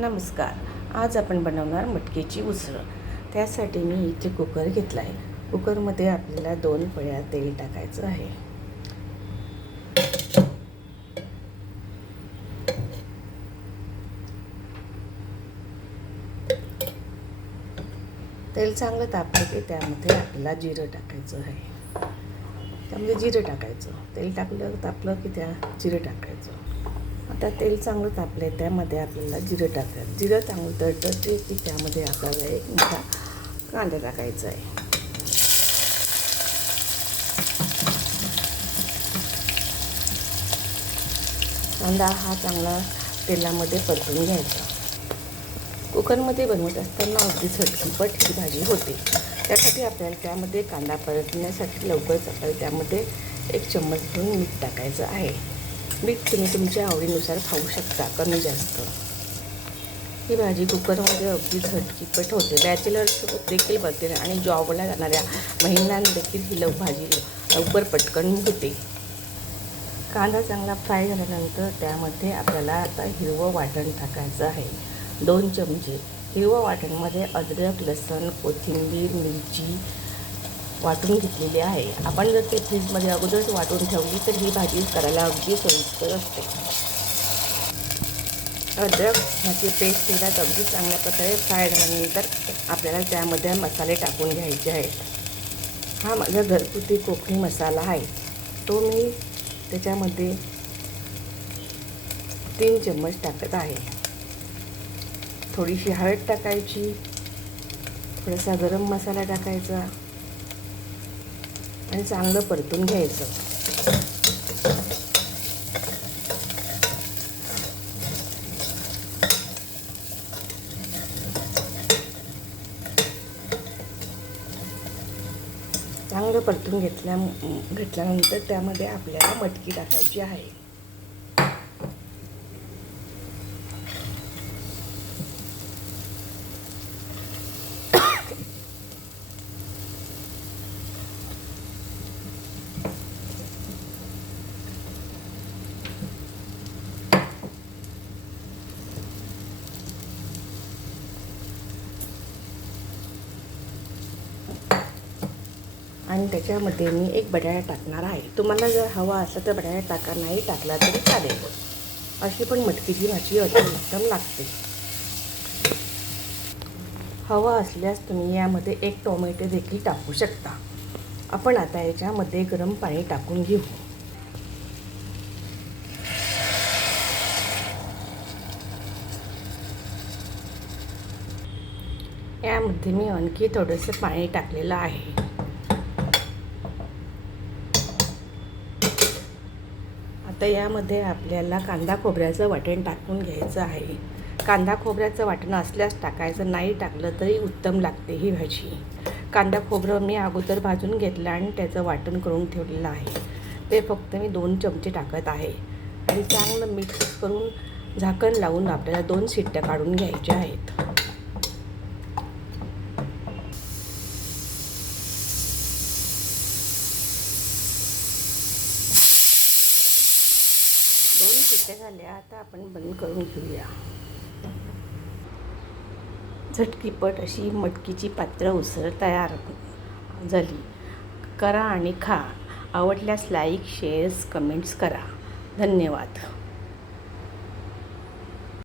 नमस्कार. आज आपण बनवणार मटकीची उसळ. त्यासाठी मी इथे कुकर घेतला आहे. कुकरमध्ये आपल्याला दोन पळ्या तेल टाकायचं आहे. तेल चांगलं तापलं की त्यामध्ये आपल्याला जिरं टाकायचं आहे. त्यामध्ये जिरं टाकायचं. तेल टाकलं तापलं की त्या जिरं टाकायचं. आता तेल चांगलं तापलं आहे त्यामध्ये आपल्याला जिरं टाकायचं. जिरं चांगलं तळतं की त्यामध्ये आपल्याला एक मोठा कांदा टाकायचा आहे. कांदा हा चांगला तेलामध्ये परतून घ्यायचा. कुकरमध्ये बनवत असताना अगदी झटपट ही भाजी होते. त्यासाठी आपल्याला त्यामध्ये कांदा परतण्यासाठी लवकरच आपल्याला त्यामध्ये एक चम्मच भरून मीठ टाकायचं आहे. मीठ तुम्ही तुमच्या आवडीनुसार खाऊ शकता कमी जास्त. ही भाजी कुकरमध्ये अगदी झटकीपट होते. बॅचलर्स देखील बघते आणि जॉबला जाणाऱ्या महिलांदेखील ही लव भाजी लवकर पटकन होते. कांदा चांगला फ्राय झाल्यानंतर त्यामध्ये आपल्याला आता हिरवं वाटण टाकायचं आहे. दोन चमचे. हिरवं वाटणमध्ये अद्रक लसण कोथिंबीर मिरची वाटून घेतलेली आहे. आपण जर ते फ्रीजमध्ये अगोदरच वाटून ठेवली तर ही भाजी करायला अगदी सोयीस्कर असते. अद्रक ह्याची पेस्ट तेलात अगदी चांगल्या प्रकारे फ्राय झाल्यानंतर आपल्याला त्यामध्ये मसाले टाकून घ्यायचे आहेत. हा माझा घरगुती कोकणी मसाला आहे. तो मी त्याच्यामध्ये तीन चम्मच टाकत आहे. थोडीशी हळद टाकायची थोडासा गरम मसाला टाकायचा आणि चांगलं परतून घ्यायचं. चांगलं परतून घेतल्या घेतल्यानंतर त्यामध्ये आपल्याला मटकी टाकायची आहे. आणि त्याच्यामध्ये मी एक बटाटा टाकणार आहे. तुम्हाला जर हवा असला तर बटाटा टाका नाही टाकला तरी चालेल. अशी पण मटकीची भाजी अति लागते. हवा असल्यास तुम्ही यामध्ये एक टोमॅटो देखील टाकू शकता. आपण आता याच्यामध्ये गरम पाणी टाकून घेऊ. यामध्ये मी आणखी थोडंसं पाणी टाकलेलं आहे. तर यामध्ये आपल्याला कांदा खोबऱ्याचं वाटण टाकून घ्यायचं आहे. कांदा खोबऱ्याचं वाटण असल्यास टाकायचं नाही टाकलं तरी उत्तम लागते ही भाजी. कांदा खोबरं मी अगोदर भाजून घेतलं आणि त्याचं वाटण करून ठेवलेलं आहे. ते फक्त मी दोन चमचे टाकत आहे. आणि चांगलं मिक्स करून झाकण लावून आपल्याला दोन शिट्ट्या काढून घ्यायच्या आहेत. दोन शिट्ट्या झाल्या आता आपण बंद करून घेऊया. झटकीपट अशी मटकीची पात्र उसळ तयार झाली. करा आणि खा. आवडल्यास लाईक शेअर्स कमेंट्स करा. धन्यवाद.